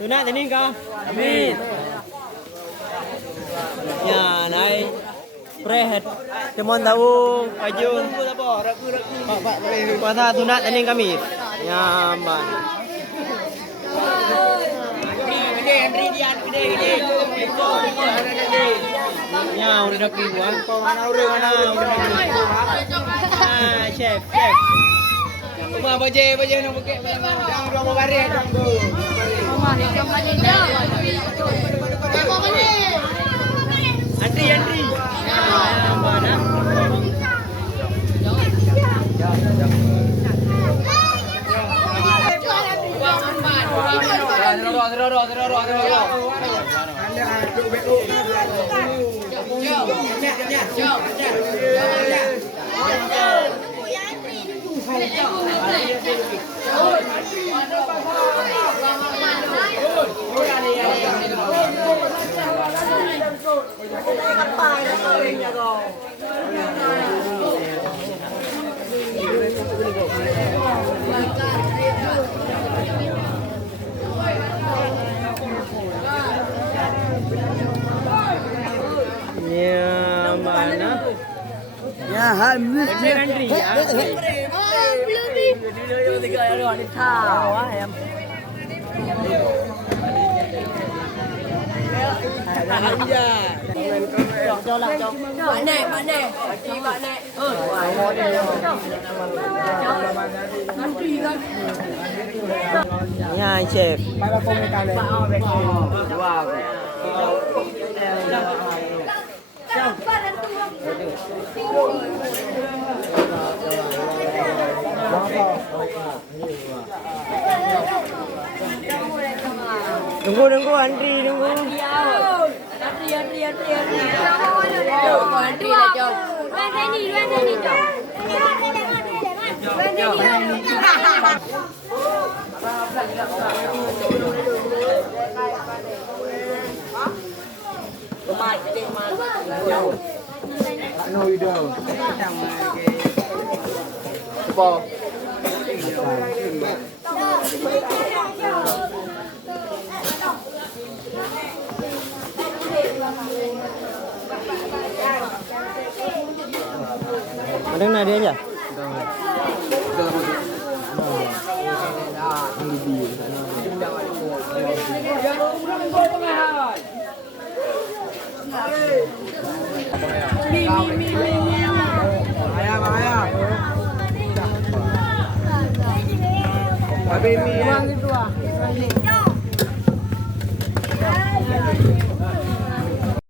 Tunat ini kah? Amin. Ya, naik. Prehet. Temon tahu pajun. Pak kuasa tunat ini kami. Ya, man. Gede. Ya, udah kiwan. Mana. Ah, chef. Rumah baje nak bukit. Jangan rumah baris dong tu. Rumah ni kamar ni dah. Antri. Mana? Ya, mana? Ya, habis. Antri. Belum ni. Tiga orang ni tahu em. Anja. Bạn này. Chị bạn này. Nha chef. Wow. Tunggu antri tunggu. Antri lah jom. Sini jom. No, you don't. Ball. Ada nak dia aja? Ayah. Habis ni.